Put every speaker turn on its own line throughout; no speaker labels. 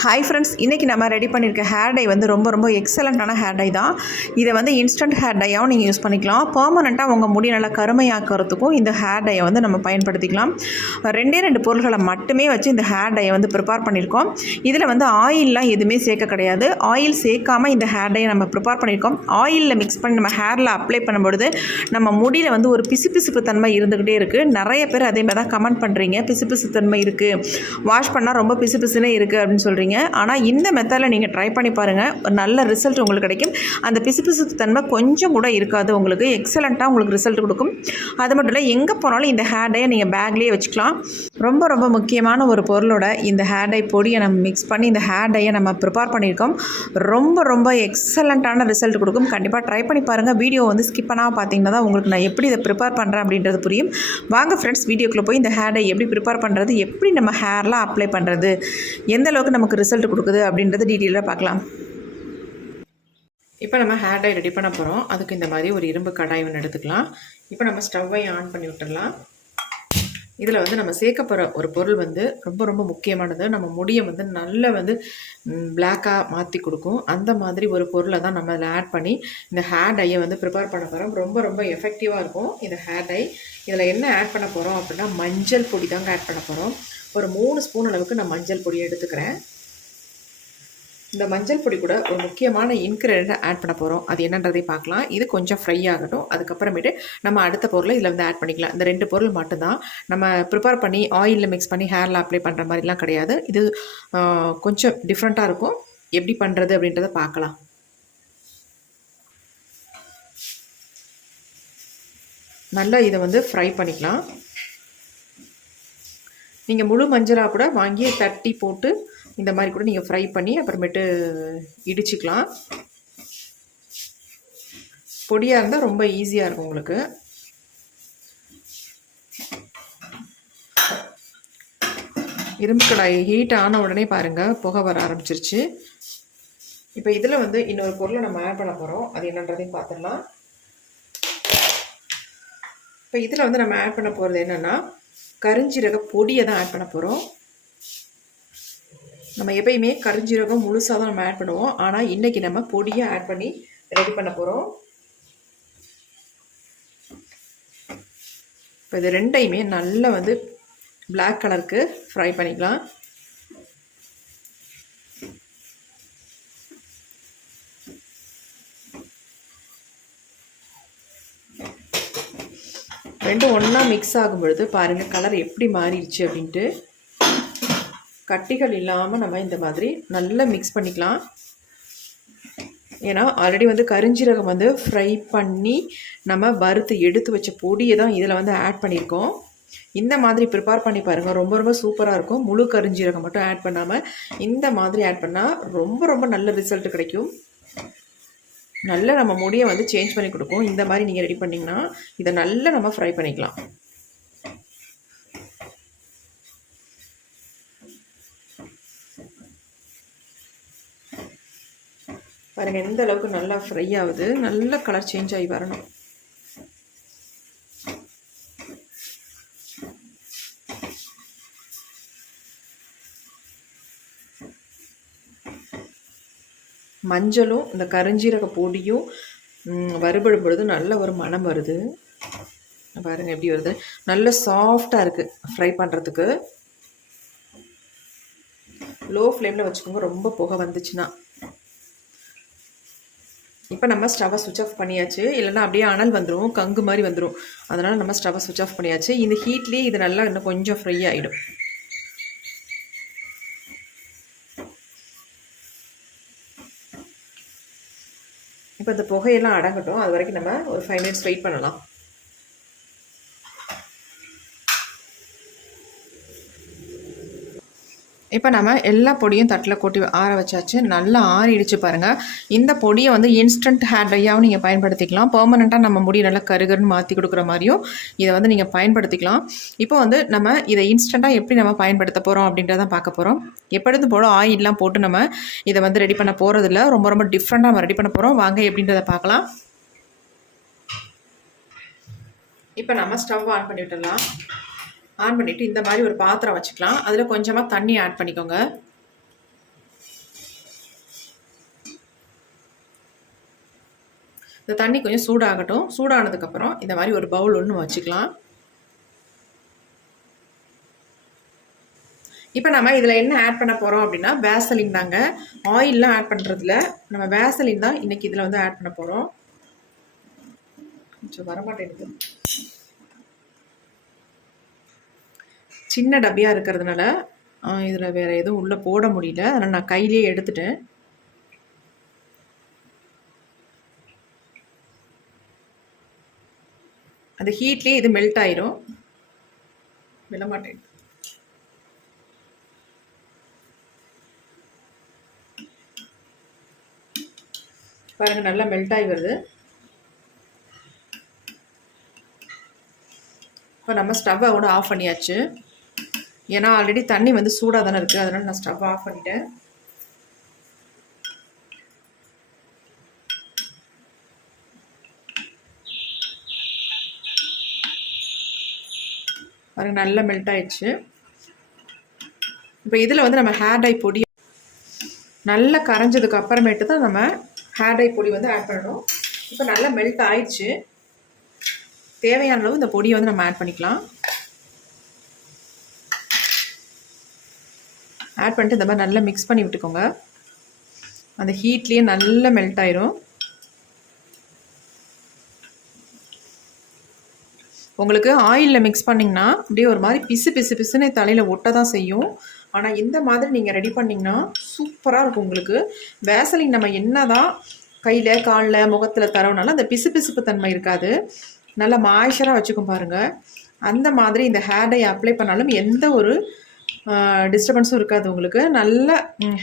Hi friends இன்றைக்கி நம்ம ready பண்ணியிருக்க ஹேர் டை வந்து ரொம்ப ரொம்ப எக்ஸலண்ட்டான ஹேர் டை தான். இதை வந்து இன்ஸ்டன்ட் ஹேர் டையாகவும் நீங்கள் யூஸ் பண்ணிக்கலாம். பர்மனெண்ட்டாக உங்கள் முடி நல்லா கருமையாக்கிறதுக்கும் இந்த ஹேர் டையை வந்து நம்ம பயன்படுத்திக்கலாம். ரெண்டே ரெண்டு பொருள்களை மட்டுமே வச்சு இந்த ஹேர் டையை வந்து ப்ரிப்பேர் பண்ணியிருக்கோம். இதில் வந்து ஆயிலெலாம் எதுவுமே சேர்க்க கிடையாது. ஆயில் சேர்க்காமல் இந்த ஹேர் டையை நம்ம ப்ரிப்பேர் பண்ணியிருக்கோம். ஆயிலில் மிக்ஸ் பண்ணி நம்ம ஹேரில் அப்ளை பண்ணும்பொழுது நம்ம முடியில் வந்து ஒரு பிசுபிசுப்பு தன்மை இருந்துக்கிட்டே இருக்குது நிறைய பேர் அதே மாதிரி தான் கமெண்ட் பண்ணுறீங்க பிசுபிசு தன்மை இருக்குது வாஷ் பண்ணால் ரொம்ப பிசுபிசுனே இருக்குது அப்படின்னு சொல்கிறீங்க ஆனால் இந்த மெத்தடில் நீங்கள் ட்ரை பண்ணி பாருங்கள் ஒரு நல்ல ரிசல்ட் உங்களுக்கு கிடைக்கும். அந்த பிசுபிசு தன்மை கொஞ்சம் கூட இருக்காது உங்களுக்கு. எக்ஸலண்ட்டாக உங்களுக்கு ரிசல்ட் கொடுக்கும். அது மட்டும் இல்லை எங்கே போனாலும் இந்த ஹேர் டையை நீங்கள் பேக்லேயே வச்சுக்கலாம். ரொம்ப ரொம்ப முக்கியமான ஒரு பொருளோட இந்த ஹேர் டை பொடியை நம்ம மிக்ஸ் பண்ணி இந்த ஹேர் டையை நம்ம ப்ரிப்பேர் பண்ணியிருக்கோம். ரொம்ப ரொம்ப எக்ஸலண்ட்டான ரிசல்ட் கொடுக்கும். கண்டிப்பாக ட்ரை பண்ணி பாருங்கள் வீடியோ வந்து ஸ்கிப் பண்ணாமல் பார்த்தீங்கன்னா தான் உங்களுக்கு நான் எப்படி இதை ப்ரிப்பேர் பண்ணுறேன் அப்படின்றது புரியும். வாங்க ஃப்ரெண்ட்ஸ் வீடியோக்குள்ளே போய் இந்த ஹேர் டை எப்படி ப்ரிப்பேர் பண்ணுறது எப்படி நம்ம ஹேர்லாம் அப்ளை பண்ணுறது எந்த அளவுக்கு நமக்கு ரிசல்ட் கொடுக்குது அப்படின்றத டீட்டெயிலாக பார்க்கலாம். இப்போ நம்ம ஹேர் டை ரெடி பண்ண போகிறோம் அதுக்கு இந்த மாதிரி ஒரு இரும்பு கடாய் ஒன்று எடுத்துக்கலாம். இப்போ நம்ம ஸ்டவ்வை ஆன் பண்ணி விட்டுடலாம் இதில் வந்து நம்ம சேர்க்க போகிற ஒரு பொருள் வந்து ரொம்ப ரொம்ப முக்கியமானது. நம்ம முடியை வந்து நல்ல வந்து பிளாக்காக மாற்றி கொடுக்கும். அந்த மாதிரி ஒரு பொருளை தான் நம்ம இதில் ஆட் பண்ணி இந்த ஹேர் டையை வந்து ப்ரிப்பேர் பண்ண போகிறோம் ரொம்ப ரொம்ப எஃபெக்டிவாக இருக்கும் இந்த ஹேர் டை இதில் என்ன ஆட் பண்ண போகிறோம் அப்படின்னா மஞ்சள் பொடி தாங்க ஆட் பண்ண போகிறோம் ஒரு மூணு ஸ்பூன் அளவுக்கு நான் மஞ்சள் பொடி எடுத்துக்கிறேன். இந்த மஞ்சள் பொடி கூட ஒரு முக்கியமான இன்க்ரீடியண்ட்டை ஆட் பண்ண போகிறோம் அது என்னன்றதை பார்க்கலாம். இது கொஞ்சம் ஃப்ரை ஆகட்டும். அதுக்கப்புறமேட்டு நம்ம அடுத்த பொருளை இதில் வந்து ஆட் பண்ணிக்கலாம். இந்த ரெண்டு பொருள் மட்டும்தான். நம்ம ப்ரிப்பேர் பண்ணி ஆயிலில் மிக்ஸ் பண்ணி ஹேரில் அப்ளை பண்ணுற மாதிரிலாம் கிடையாது. இது கொஞ்சம் டிஃப்ரெண்ட்டாக இருக்கும். எப்படி பண்ணுறது அப்படின்றத பார்க்கலாம். நல்லா இதை வந்து ஃப்ரை பண்ணிக்கலாம். நீங்கள் முழு மஞ்சளாக கூட வாங்கி தட்டி போட்டு இந்த மாதிரி கூட நீங்கள் ஃப்ரை பண்ணி அப்புறமேட்டு இடிச்சிக்கலாம். பொடியாக இருந்தால் ரொம்ப ஈஸியாக இருக்கும் உங்களுக்கு. இரும்பு கடாய் ஹீட் ஆன உடனே பாருங்கள் புகை வர ஆரம்பிச்சிருச்சு. இப்போ இதில் வந்து இன்னொரு பொருளை நம்ம ஆட் பண்ண போகிறோம் அது என்னன்றதையும் பார்த்துடலாம் இப்போ இதில் வந்து நம்ம ஆட் பண்ண போகிறது என்னென்னா கரிஞ்சீரக பொடியை தான் ஆட் பண்ண போகிறோம் நம்ம எப்பயுமே கரிஞ்சீரகம் முழுசாக தான் நம்ம ஆட் பண்ணுவோம். ஆனால் இன்றைக்கி நம்ம பொடியை ஆட் பண்ணி ரெடி பண்ண போகிறோம் இப்போ இது ரெண்டையுமே நல்லா வந்து பிளாக் கலருக்கு ஃப்ரை பண்ணிக்கலாம். ரெண்டும் ஒன்றா மிக்ஸ் ஆகும் பொழுது பாருங்கள் கலர் எப்படி மாறிடுச்சு அப்படின்ட்டு. கட்டிகள் இல்லாமல் நம்ம இந்த மாதிரி நல்லா மிக்ஸ் பண்ணிக்கலாம். ஏன்னா ஆல்ரெடி வந்து கரிஞ்சீரகம் வந்து ஃப்ரை பண்ணி நம்ம வறுத்து எடுத்து வச்ச பொடியை தான் இதில் வந்து ஆட் பண்ணியிருக்கோம். இந்த மாதிரி ப்ரிப்பேர் பண்ணி பாருங்கள் ரொம்ப ரொம்ப சூப்பராக இருக்கும். முழு கரிஞ்சீரகம் மட்டும் ஆட் பண்ணாமல் இந்த மாதிரி ஆட் பண்ணால் ரொம்ப ரொம்ப நல்ல ரிசல்ட் கிடைக்கும். நல்ல நம்ம முடியை வந்து சேஞ்ச் பண்ணி கொடுக்கும். இந்த மாதிரி நீங்கள் ரெடி பண்ணிங்கன்னா இதை நல்லா நம்ம ஃப்ரை பண்ணிக்கலாம். பாருங்கள் எந்த அளவுக்கு நல்லா ஃப்ரை ஆகுது. நல்ல கலர் சேஞ்ச் ஆகி வரணும். மஞ்சளும் இந்த கருஞ்சீரக பொடியும் வறுபடும் பொழுது நல்ல ஒரு மனம் வருது. பாருங்கள் எப்படி வருது. நல்ல சாஃப்டாக இருக்குது ஃப்ரை பண்ணுறதுக்கு லோ ஃப்ளேமில் வச்சுக்கோங்க ரொம்ப புகை வந்துச்சுன்னா. இப்போ நம்ம ஸ்டவ்வை சுவிச் ஆஃப் பண்ணியாச்சு. இல்லைன்னா அப்படியே அனல் வந்துடும் கங்கு மாதிரி வந்துடும் அதனால் நம்ம ஸ்டவ்வை சுவிச் ஆஃப் பண்ணியாச்சு. இந்த ஹீட்லேயே இது நல்லா இன்னும் கொஞ்சம் ஃப்ரை ஆகிடும் இப்போ இந்த புகையெல்லாம் அடங்கட்டும். அது வரைக்கும் நம்ம ஒரு ஃபைவ் மினிட்ஸ் வெயிட் பண்ணலாம். இப்போ நம்ம எல்லா பொடியும் தட்டில் கொட்டி ஆற வச்சாச்சு. நல்லா ஆறிடுச்சு பாருங்கள் இந்த பொடியை வந்து இன்ஸ்டன்ட் ஹேர் ட்ரையாகவும் நீங்கள் பயன்படுத்திக்கலாம். பெர்மனெண்ட்டாக நம்ம முடி நல்லா கருகருன்னு மாற்றி கொடுக்குற மாதிரியும் இதை வந்து நீங்கள் பயன்படுத்திக்கலாம். இப்போ வந்து நம்ம இதை இன்ஸ்டண்ட்டாக எப்படி நம்ம பயன்படுத்த போகிறோம் அப்படின்றத பார்க்க போகிறோம் எப்பொழுது போல ஆயிலெலாம் போட்டு நம்ம இதை வந்து ரெடி பண்ண போகிறதில்ல ரொம்ப ரொம்ப டிஃப்ரெண்ட்டாக நம்ம ரெடி பண்ண போகிறோம் வாங்க எப்படின்றத பார்க்கலாம். இப்போ நம்ம ஸ்டவ் ஆன் பண்ணி விட்டுடலாம். ஆன் பண்ணிவிட்டு இந்த மாதிரி ஒரு பாத்திரம் வச்சுக்கலாம். அதில் கொஞ்சமாக தண்ணி ஆட் பண்ணிக்கோங்க. இந்த தண்ணி கொஞ்சம் சூடாகட்டும். சூடானதுக்கப்புறம் இந்த மாதிரி ஒரு பவுல் ஒன்று வச்சுக்கலாம். இப்போ நம்ம இதில் என்ன ஆட் பண்ண போகிறோம் அப்படின்னா வேசலின் தாங்க. ஆயிலெலாம் ஆட் பண்ணுறதுல நம்ம வேசலின் தான் இன்றைக்கி இதில் வந்து ஆட் பண்ண போகிறோம் கொஞ்சம் வரமாட்டேங்குது. சின்ன டப்பியாக இருக்கிறதுனால இதில் வேறு எதுவும் உள்ளே போட முடியல. அதனால் நான் கையிலேயே எடுத்துட்டேன். அந்த ஹீட்லேயே இது மெல்ட் ஆயிரும். விழமாட்டேன் பாருங்கள் நல்லா மெல்ட் ஆகி வருது. இப்போ நம்ம ஸ்டவ்வை கூட ஆஃப் பண்ணியாச்சு. ஏன்னா ஆல்ரெடி தண்ணி வந்து சூடாக தானே இருக்குது அதனால் நான் ஸ்டவ் ஆஃப் பண்ணிட்டேன். பாருங்க நல்லா மெல்ட் ஆயிடுச்சு. இப்போ இதில் வந்து நம்ம ஹேர் டை பொடி நல்லா கரைஞ்சதுக்கு அப்புறமேட்டு தான் நம்ம ஹேர் டை பொடி வந்து ஆட் பண்ணணும். இப்போ நல்லா மெல்ட் ஆயிடுச்சு. தேவையான அளவு இந்த பொடியை வந்து நம்ம ஆட் பண்ணிக்கலாம். ஆட் பண்ணிட்டு இந்த மாதிரி நல்லா மிக்ஸ் பண்ணி விட்டுக்கோங்க. அந்த ஹீட்லேயே நல்லா மெல்ட் ஆயிரும். உங்களுக்கு ஆயிலில் மிக்ஸ் பண்ணிங்கன்னா அப்படியே ஒரு மாதிரி பிசு பிசு பிசுன்னு தலையில் ஒட்ட தான் செய்யும். ஆனால் இந்த மாதிரி நீங்கள் ரெடி பண்ணிங்கன்னா சூப்பராக இருக்கும் உங்களுக்கு. வேசலின் நம்ம என்ன தான் கையில் காலில் முகத்தில் தரவுனாலும் அந்த பிசு பிசுப்பு தன்மை இருக்காது. நல்லா மாய்ச்சராக வச்சுக்கும் பாருங்கள் அந்த மாதிரி இந்த ஹேர் டை அப்ளை பண்ணாலும் எந்த ஒரு டிஸ்டர்பன்ஸும் இருக்காது உங்களுக்கு. நல்ல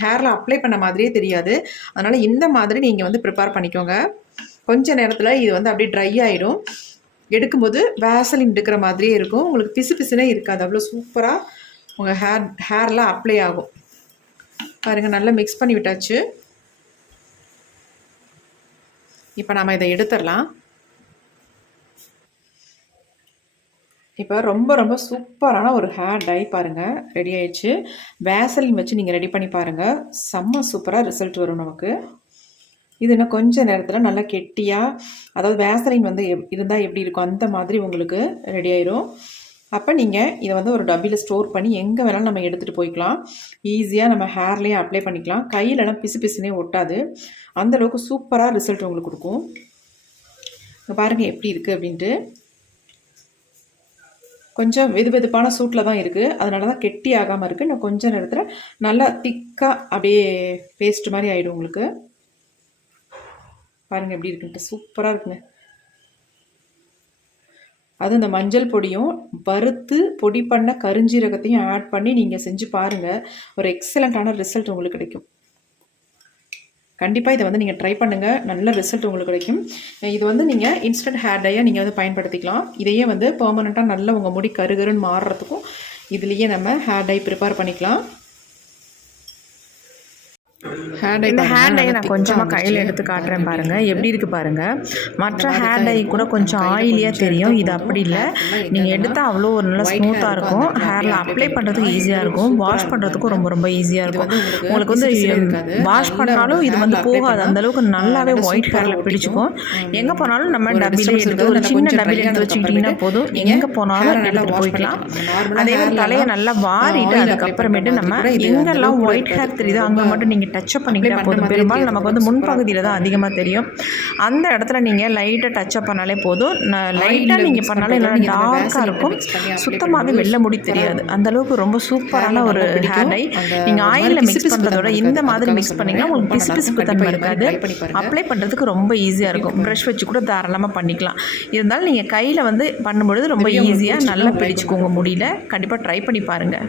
ஹேரில் அப்ளை பண்ண மாதிரியே தெரியாது. அதனால் இந்த மாதிரி நீங்கள் வந்து ப்ரிப்பேர் பண்ணிக்கோங்க. கொஞ்ச நேரத்தில் இது வந்து அப்படியே ட்ரை ஆகிடும் எடுக்கும்போது வேசலின் எடுக்கிற மாதிரியே இருக்கும். உங்களுக்கு பிசு பிசுனே இருக்காது. அவ்வளோ சூப்பராக உங்கள் ஹேர் ஹேர்லாம் அப்ளை ஆகும். பாருங்கள் நல்லா மிக்ஸ் பண்ணி விட்டாச்சு. இப்போ நாம் இதை எடுத்துடலாம். இப்போ ரொம்ப ரொம்ப சூப்பரான ஒரு ஹேர் டை பாருங்கள் ரெடி ஆயிடுச்சு. வேசலின் வச்சு நீங்கள் ரெடி பண்ணி பாருங்கள் செம்ம சூப்பராக ரிசல்ட் வரும் நமக்கு. இது இன்னும் கொஞ்சம் நேரத்தில் நல்லா கெட்டியாக அதாவது வேசலின் வந்து எப் இருந்தால் எப்படி இருக்கும் அந்த மாதிரி உங்களுக்கு ரெடி ஆயிரும். அப்போ நீங்கள் இதை வந்து ஒரு டப்பியில் ஸ்டோர் பண்ணி எங்கே வேணாலும் நம்ம எடுத்துகிட்டு போய்க்கலாம். ஈஸியாக நம்ம ஹேர்லேயே அப்ளை பண்ணிக்கலாம். கையிலலாம் பிசு பிசுனே ஒட்டாது. அந்தளவுக்கு சூப்பராக ரிசல்ட் உங்களுக்கு கொடுக்கும். பாருங்கள் எப்படி இருக்குது அப்படின்ட்டு. கொஞ்சம் வெது வெதுப்பான சூட்டில் தான் இருக்குது அதனால தான் கெட்டி ஆகாமல் இருக்குது இன்னும் கொஞ்சம் நேரத்தில் நல்லா திக்காக அப்படியே பேஸ்ட் மாதிரி ஆகிடும் உங்களுக்கு. பாருங்கள் எப்படி இருக்குன்ட்டு. சூப்பராக இருக்குங்க. அது இந்த மஞ்சள் பொடியும் வறுத்து பொடி பண்ண கருஞ்சீரகத்தையும் ஆட் பண்ணி நீங்கள் செஞ்சு பாருங்கள் ஒரு எக்ஸலண்ட்டான ரிசல்ட் உங்களுக்கு கிடைக்கும். கண்டிப்பாக இதை வந்து நீங்கள் ட்ரை பண்ணுங்கள் நல்ல ரிசல்ட் உங்களுக்கு கிடைக்கும். இது வந்து நீங்கள் இன்ஸ்டன்ட் ஹேர் டையை நீங்கள் வந்து பயன்படுத்திக்கலாம். இதையே வந்து பெர்மனெண்ட்டாக நல்ல உங்கள் முடி கருகருன்னு மாறுறதுக்கும் இதுலேயே நம்ம ஹேர் டை ப்ரிப்பேர் பண்ணிக்கலாம்.
இந்த ஹேர் டை நான் கொஞ்சமாக கையில் எடுத்து காட்டுறேன் பாருங்கள் எப்படி இருக்குது பாருங்கள் மற்ற ஹேர் டை கூட கொஞ்சம் ஆயிலியாக தெரியும். இது அப்படி இல்லை. நீங்கள் எடுத்தால் அவ்வளோ ஒரு நல்லா ஸ்மூத்தாக இருக்கும். ஹேரில் அப்ளை பண்ணுறதுக்கு ஈஸியாக இருக்கும். வாஷ் பண்ணுறதுக்கும் ரொம்ப ரொம்ப ஈஸியாக இருக்கும். உங்களுக்கு வந்து வாஷ் பண்ணாலும் இது வந்து போகாது. அந்தளவுக்கு நல்லாவே ஒயிட் ஹேரில் பிடிச்சிக்கும். எங்கே போனாலும் நம்ம டப்பியில் எடுத்து ஒரு சின்ன டப்பியில் எடுத்து வச்சுக்கிட்டிங்கன்னா போதும். எங்கே போனாலும் எடுத்துகிட்டு போய்க்கலாம். அதே மாதிரி தலையை நல்லா வாரிட்டு அதுக்கப்புறமேட்டு நம்ம எங்கெல்லாம் ஒயிட் ஹேர் தெரியுதோ அங்கே மட்டும் நீங்கள் டச்சப் பண்ணிக்கிட்டா போதும். பெரும்பாலும் நமக்கு வந்து முன்பகுதியில் தான் அதிகமாக தெரியும். அந்த இடத்துல நீங்கள் லைட்டாக டச்சப் பண்ணாலே போதும். லைட்டாக நீங்கள் பண்ணாலே நல்லா டார்க்காக இருக்கும். சுத்தமாகவே வெள்ள முடி தெரியாது. அந்த அளவுக்கு ரொம்ப சூப்பரான ஒரு ஹேர் டை நீங்கள் ஆயிலில் மிக்ஸ் பண்ணுறதோட இந்த மாதிரி மிக்ஸ் பண்ணிங்கன்னா உங்களுக்கு பிசு பிசுப்பு தன்மை இருக்காது. அப்ளை பண்ணுறதுக்கு ரொம்ப ஈஸியாக இருக்கும். ப்ரஷ் வச்சு கூட தாராளமாக பண்ணிக்கலாம். இருந்தாலும் நீங்கள் கையில் வந்து பண்ணும்பொழுது ரொம்ப ஈஸியாக நல்லா பிடிச்சிக்கோங்க முடியல. கண்டிப்பாக ட்ரை பண்ணி பாருங்கள்